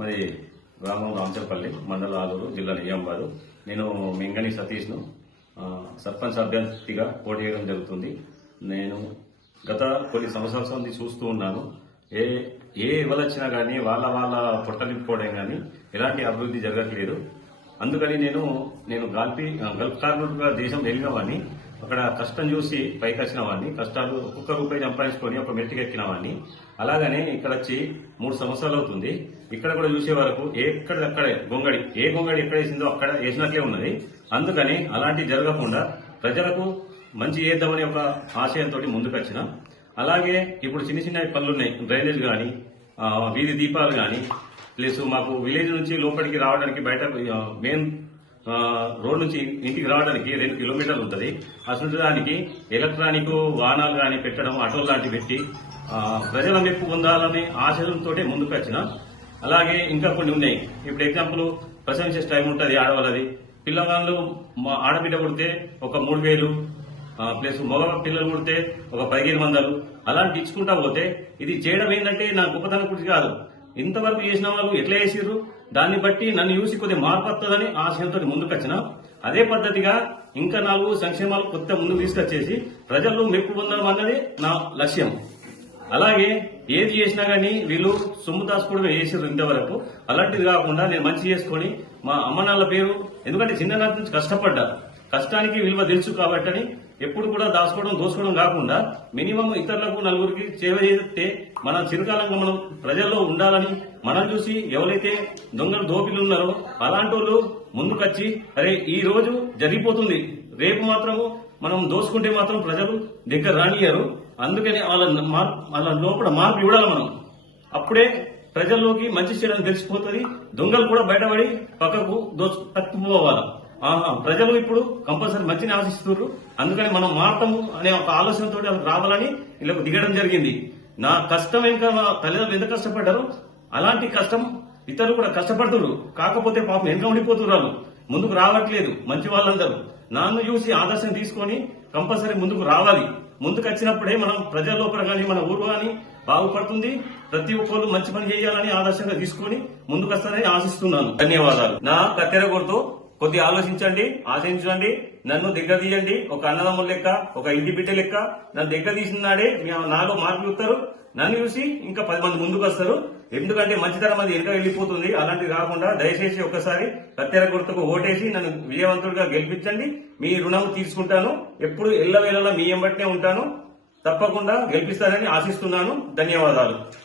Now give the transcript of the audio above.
మరి గ్రామం రామచరపల్లి మండల ఆలూరు జిల్లా నిజామాబాద్. నేను మింగణి సతీష్ను సర్పంచ్ అభ్యర్థిగా పోటీ చేయడం జరుగుతుంది. నేను గత కొన్ని సంవత్సరాల నుండి చూస్తూ ఉన్నాను. ఏ ఏ ఎవరొచ్చినా కానీ వాళ్ళ వాళ్ళ పొట్టలిప్పుకోవడం కానీ ఎలాంటి అభివృద్ధి జరగట్లేదు. అందుకని నేను నేను గాల్పి గల్ఫ్ కార్మికుడుగా దేశం వెళ్ళిన వాడిని. అక్కడ కష్టం చూసి పైకి వచ్చిన వాడిని కష్టాలు ఒక్కొక్క రూపాయి సంపాదించుకొని ఒక మెట్టుకు ఎక్కిన వాడిని. అలాగనే ఇక్కడ వచ్చి మూడు సంవత్సరాలు అవుతుంది. ఇక్కడ కూడా చూసే వరకు ఎక్కడిదక్కడే గొంగడి ఏ గొంగడి ఎక్కడ వేసిందో అక్కడ వేసినట్లే ఉన్నది. అందుకని అలాంటివి జరగకుండా ప్రజలకు మంచి చేద్దామనే ఒక ఆశయంతో ముందుకొచ్చిన. అలాగే ఇప్పుడు చిన్న చిన్న పనులు ఉన్నాయి డ్రైనేజ్ కానీ వీధి దీపాలు కానీ ప్లస్ మాకు విలేజ్ నుంచి లోపలికి రావడానికి బయట మెయిన్ రోడ్ నుంచి ఇంటికి రావడానికి రెండు కిలోమీటర్లు ఉంటుంది. అసలు దానికి ఎలక్ట్రానిక్ వాహనాలు కానీ పెట్టడం ఆటోలు లాంటివి పెట్టి ప్రజల మెప్పు పొందాలనే ఆశయంతో ముందుకు వచ్చిన. అలాగే ఇంకా కొన్ని ఉన్నాయి. ఇప్పుడు ఎగ్జాంపుల్ ప్రసవించే టైం ఉంటుంది ఆడవాళ్ళది. పిల్లవాళ్ళు మా ఆడబిడ్డ పుడితే ఒక మూడు వేలు ప్లస్ మగ పిల్లలు పుడితే ఒక పదిహేను వందలు. అలాంటి ఇచ్చుకుంటా పోతే ఇది చేయడం ఏంటంటే నా గొప్పతనం గురించి కాదు. ఇంతవరకు చేసిన వాళ్ళు ఎట్లా చేసిర్రు? దాన్ని బట్టి నన్ను చూసి కొద్దిగా మార్పు వస్తుందని ఆశయంతో ముందుకొచ్చిన. అదే పద్ధతిగా ఇంకా నాలుగు సంక్షేమాలు కొత్త ముందుకు తీసుకొచ్చేసి ప్రజల్లో మెప్పు పొందడం అన్నది నా లక్ష్యం. అలాగే ఏది చేసినా గానీ వీళ్ళు సొమ్ము దాచుకోవడం చేసారు ఇంతవరకు. అలాంటిది కాకుండా నేను మంచి చేసుకొని మా అమ్మ నాన్న పేరు ఎందుకంటే చిన్ననాటి నుంచి కష్టపడ్డా. కష్టానికి విలువ తెలుసు కాబట్టి ఎప్పుడు కూడా దాచుకోవడం దోచుకోవడం కాకుండా మినిమం ఇతరులకు నలుగురికి సేవ చేస్తే మన చిరకాలంగా మనం ప్రజల్లో ఉండాలని మనం చూసి ఎవరైతే దొంగలు దోపిలు ఉన్నారో అలాంటి వాళ్ళు ముందుకొచ్చి అరే ఈ రోజు జరిగిపోతుంది. రేపు మాత్రము మనం దోసుకుంటే మాత్రం ప్రజలు దగ్గర రానియారు అందుకని వాళ్ళ మార్పు వాళ్ళ లోపల మార్పు ఇవ్వాలి మనం. అప్పుడే ప్రజల్లోకి మంచి చేయడం తెలిసిపోతుంది. దొంగలు కూడా బయటపడి పక్కకు దోచు తప్పిపోవాలి. ప్రజలు ఇప్పుడు కంపల్సరీ మంచిని ఆశిస్తున్నారు అందుకని మనం మారటము అనే ఒక ఆలోచనతో వాళ్ళకి రావాలని ఇలా దిగడం జరిగింది. నా కష్టం ఇంకా నా తల్లిదండ్రులు ఎంత కష్టపడ్డారు అలాంటి కష్టం ఇతరులు కూడా కష్టపడుతున్నారు. కాకపోతే పాపం ఎంత ఉండిపోతున్నారు ముందుకు రావట్లేదు మంచి వాళ్ళందరూ. నన్ను చూసి ఆదర్శం తీసుకొని కంపల్సరీ ముందుకు రావాలి. ముందుకు వచ్చినప్పుడే మనం ప్రజల లోపల కానీ మన ఊరు కానీ బాగుపడుతుంది. ప్రతి ఒక్కరు మంచి పని చేయాలని ఆదర్శంగా తీసుకొని ముందుకు వస్తారని ఆశిస్తున్నాను. ధన్యవాదాలు. నా కత్తెర గుర్తు కొద్ది ఆలోచించండి ఆశించండి నన్ను దగ్గర తీయండి. ఒక అన్నదమ్ముల లెక్క ఒక ఇంటి బిడ్డ లెక్క. నన్ను దగ్గర తీసిన నాడే మీ నాలో మార్పు చూస్తారు నన్ను చూసి ఇంకా పది మంది ముందుకు వస్తారు. ఎందుకంటే మంచితనం అది వెనుక వెళ్ళిపోతుంది. అలాంటివి కాకుండా దయచేసి ఒకసారి కత్తెర గుర్తుకు ఓటేసి నన్ను విజయవంతుడిగా గెలిపించండి. మీ రుణం తీసుకుంటాను. ఎప్పుడు ఎల్లవేళలా మీ ఎంబట్నే ఉంటాను. తప్పకుండా గెలిపిస్తారని ఆశిస్తున్నాను. ధన్యవాదాలు.